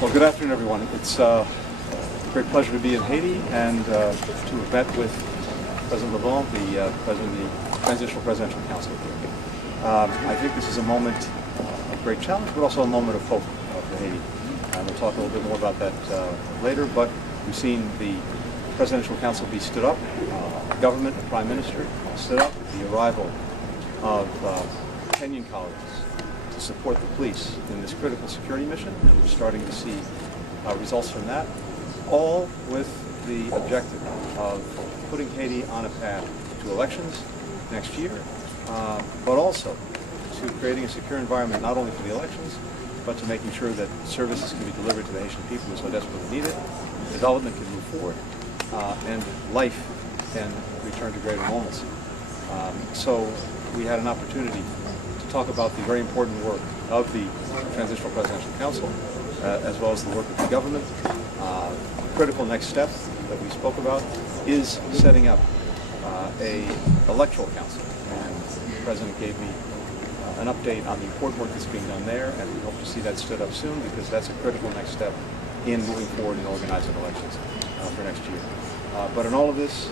Well, good afternoon, everyone. It's a great pleasure to be in Haiti and to have met with President Leblanc, the President of the Transitional Presidential Council. I think this is a moment of great challenge, but also a moment of hope for Haiti. And we'll talk a little bit more about that later, but we've seen the Presidential Council be stood up, government, the Prime Minister stood up, the arrival of Kenyan colleagues to support the police in this critical security mission, and we're starting to see results from that, all with the objective of putting Haiti on a path to elections next year, but also to creating a secure environment not only for the elections, but to making sure that services can be delivered to the Haitian people who so desperately need it, development can move forward, and life can return to greater normalcy. So we had an opportunity to talk about the very important work of the Transitional Presidential Council, as well as the work of the government. Critical next step that we spoke about is setting up a electoral council, and the President gave me an update on the important work that's being done there, and we hope to see that stood up soon, because that's a critical next step in moving forward and organizing elections for next year. But in all of this,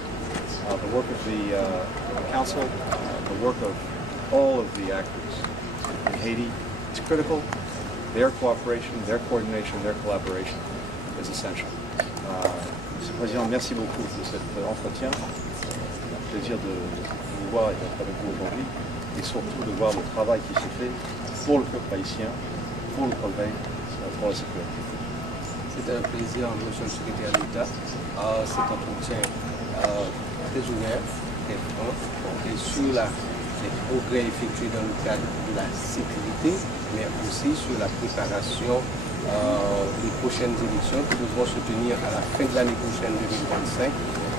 the work of the council, the work of all of the actors in Haiti is critical. Their cooperation, their coordination, their collaboration is essential. Monsieur le Président, merci beaucoup de cet entretien. C'est un plaisir de vous voir et d'être avec vous aujourd'hui, et surtout de voir le travail qui se fait pour le peuple haïtien, pour le progrès, pour la sécurité. C'est un plaisir, monsieur le secrétaire d'État. Cet entretien très ouvert, très franc, et sur les progrès effectués dans le cadre de la sécurité, mais aussi sur la préparation des prochaines élections qui devront se tenir à la fin de l'année prochaine 2025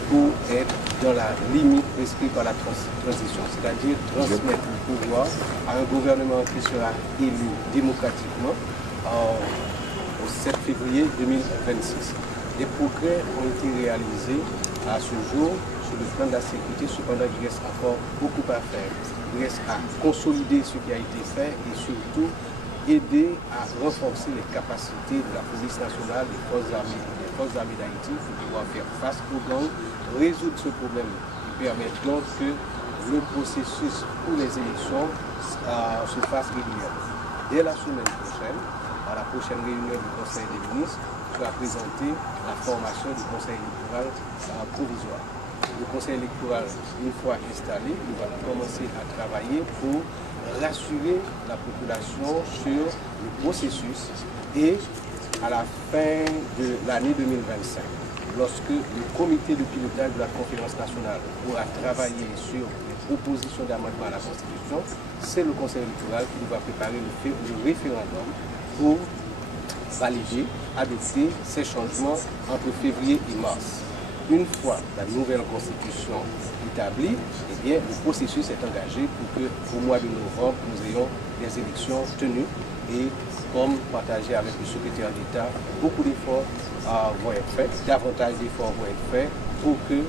pour être dans la limite prescrite par la transition, c'est-à-dire transmettre le pouvoir à un gouvernement qui sera élu démocratiquement au 7 février 2026. Des progrès ont été réalisés à ce jour sur le plan de la sécurité, cependant il reste encore beaucoup à faire. Il reste à consolider ce qui a été fait et surtout aider à renforcer les capacités de la police nationale, des forces armées d'Haïti pour pouvoir faire face aux gangs, résoudre ce problème et permettre donc que le processus pour les élections se fasse régulièrement. Dès la semaine prochaine, à la prochaine réunion du Conseil des ministres, sera présentée la formation du Conseil électoral provisoire. Le Conseil électoral, une fois installé, il va commencer à travailler pour rassurer la population sur le processus et à la fin de l'année 2025, lorsque le comité de pilotage de la conférence nationale pourra travailler sur les propositions d'amendement à la Constitution, c'est le Conseil électoral qui va préparer le référendum pour valider, adopter ces changements entre février et mars. Une fois la nouvelle constitution établie, eh bien, le processus est engagé pour qu'au mois de novembre, nous ayons des élections tenues et, comme partagé avec le secrétaire d'État, beaucoup d'efforts vont être faits, davantage d'efforts vont être faits pour que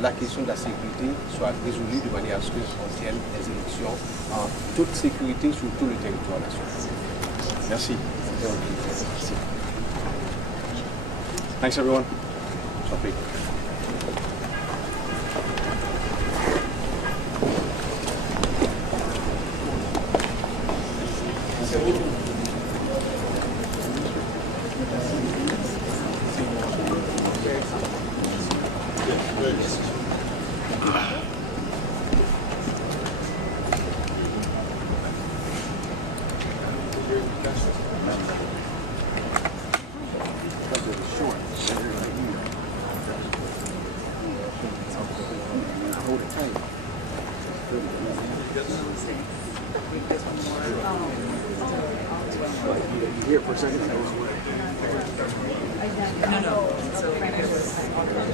la question de la sécurité soit résolue de manière à ce qu'on tienne les élections en toute sécurité sur tout le territoire national. Merci. Thanks, everyone.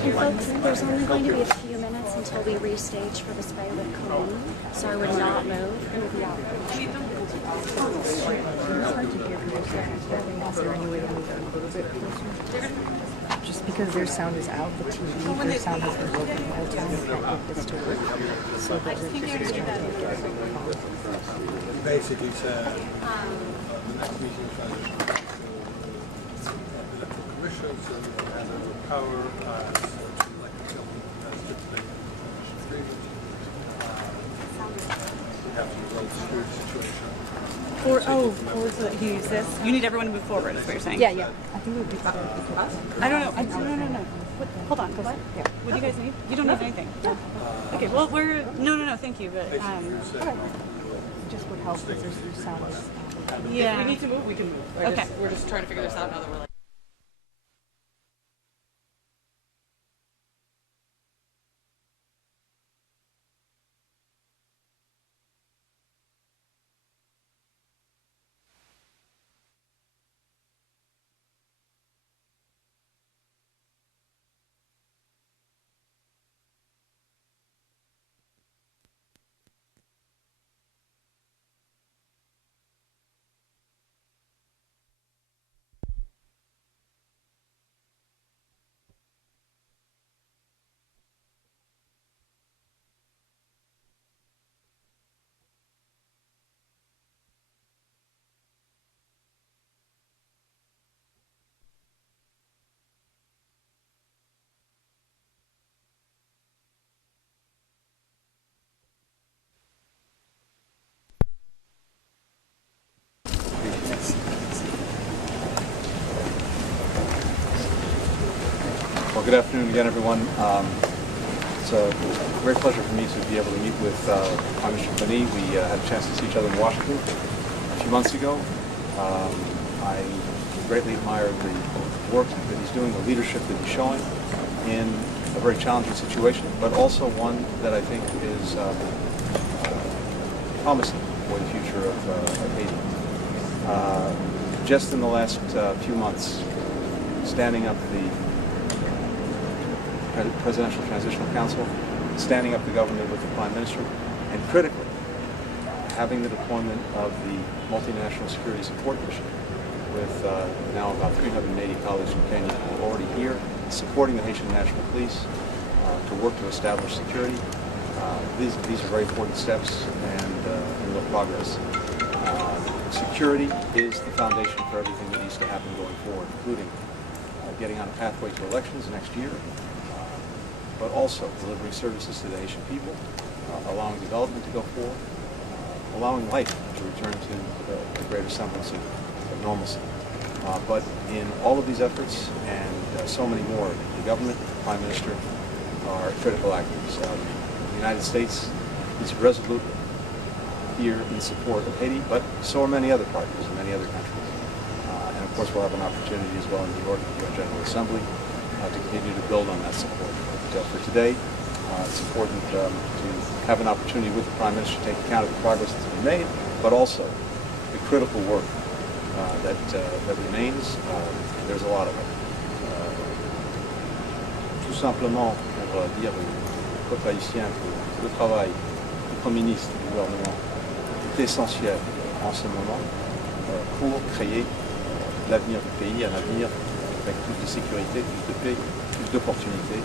Hey folks, there's only going to be a few minutes until we restage for the spray with Conille, so I would not move and we'll be out. It's hard to hear from your seconds. Is there any way to move it a little bit closer? Just because their sound is out, the TV, their sound has been broken the whole time. We can't get this to work. So that we're just trying to get it. Basically, the next meeting is electoral commissions and the power to elect the government as stipulated in Constitution 3. We have to resolve the security situation. He use this. You need everyone to move forward, is what you're saying? Yeah. I think it would be better if we could. I don't know. No. Hold on. What? Yeah. What do you guys need? You don't need anything. Okay. Well, we're no. Thank you, but Just would help because there's sound. yeah. If we need to move, we can move. Okay. We're just trying to figure this out now that we're like. Well, good afternoon again, everyone. It's a great pleasure for me to be able to meet with Prime Minister Conille. We had a chance to see each other in Washington a few months ago. I greatly admire the work that he's doing, the leadership that he's showing in a very challenging situation, but also one that I think is promising for the future of Haiti. Just in the last few months, standing up the Presidential Transitional Council, standing up the government with the Prime Minister, and critically, having the deployment of the Multinational Security Support Mission with now about 380 colleagues from Kenya who are already here, supporting the Haitian National Police to work to establish security. These are very important steps and real progress. Security is the foundation for everything that needs to happen going forward, including getting on a pathway to elections next year, but also delivering services to the Haitian people, allowing development to go forward, allowing life to return to a greater semblance of normalcy. But in all of these efforts, and so many more, the government, the Prime Minister, are critical actors. The United States is resolute here in support of Haiti, but so are many other partners in many other countries. And of course, we'll have an opportunity as well in New York at the UN General Assembly to continue to build on that support. But for today, it's important to have an opportunity with the Prime Minister to take account of the progress that's been made, but also the critical work that remains. There's a lot of it. Tout simplement pour dire au peuple haïtien que le travail du Premier ministre et du gouvernement est essentiel en ce moment pour créer l'avenir du pays, un avenir avec plus de sécurité, plus de paix, plus d'opportunités.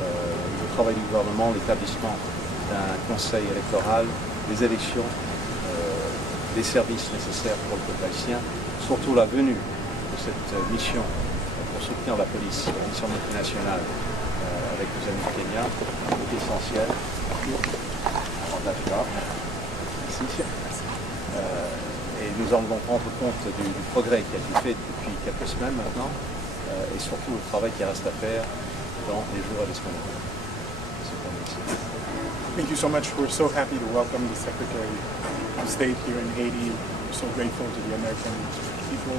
Le travail du gouvernement, l'établissement d'un conseil électoral, des élections, des services nécessaires pour le peuple haïtien, surtout la venue de cette mission pour soutenir la police, la mission multinationale avec nos amis du Kenya, est essentielle. Merci. Et nous allons rendre compte du progrès qui a été fait depuis quelques semaines maintenant, et surtout le travail qui reste à faire dans les jours à venir. Thank you so much. We're so happy to welcome the Secretary of State here in Haiti. We're so grateful to the American people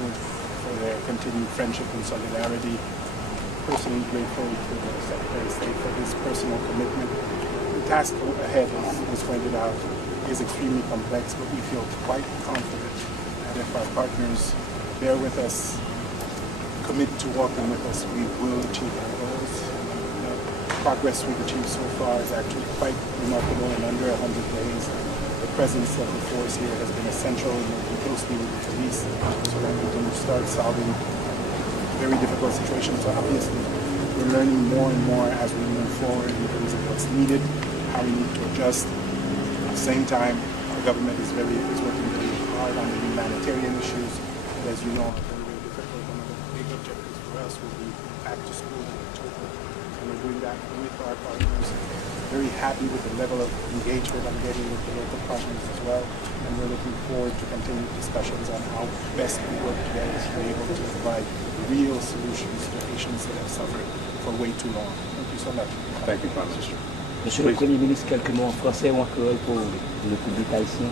for their continued friendship and solidarity. Personally grateful to the Secretary of State for his personal commitment. The task ahead, as was pointed out, is extremely complex, but we feel quite confident that if our partners bear with us, commit to working with us, we will achieve our goals. The progress we've achieved so far is actually quite remarkable. In under 100 days, the presence of the force here has been essential in working closely with the police so that we can start solving very difficult situations. So obviously, we're learning more and more as we move forward in terms of what's needed, how we need to adjust. At the same time, our government is working very hard on the humanitarian issues that, as you know, are very, very difficult. One of the big for us will be back to school in October. And we're doing that with our partners. Very happy with the level of engagement I'm getting with the local partners as well. And we're looking forward to continued discussions on how best we work together to be able to provide real solutions to Haitians that have suffered for way too long. Thank you so much. Thank you, Prime Minister. Monsieur le Premier ministre, quelques mots en français ou en créole pour le public haïtien.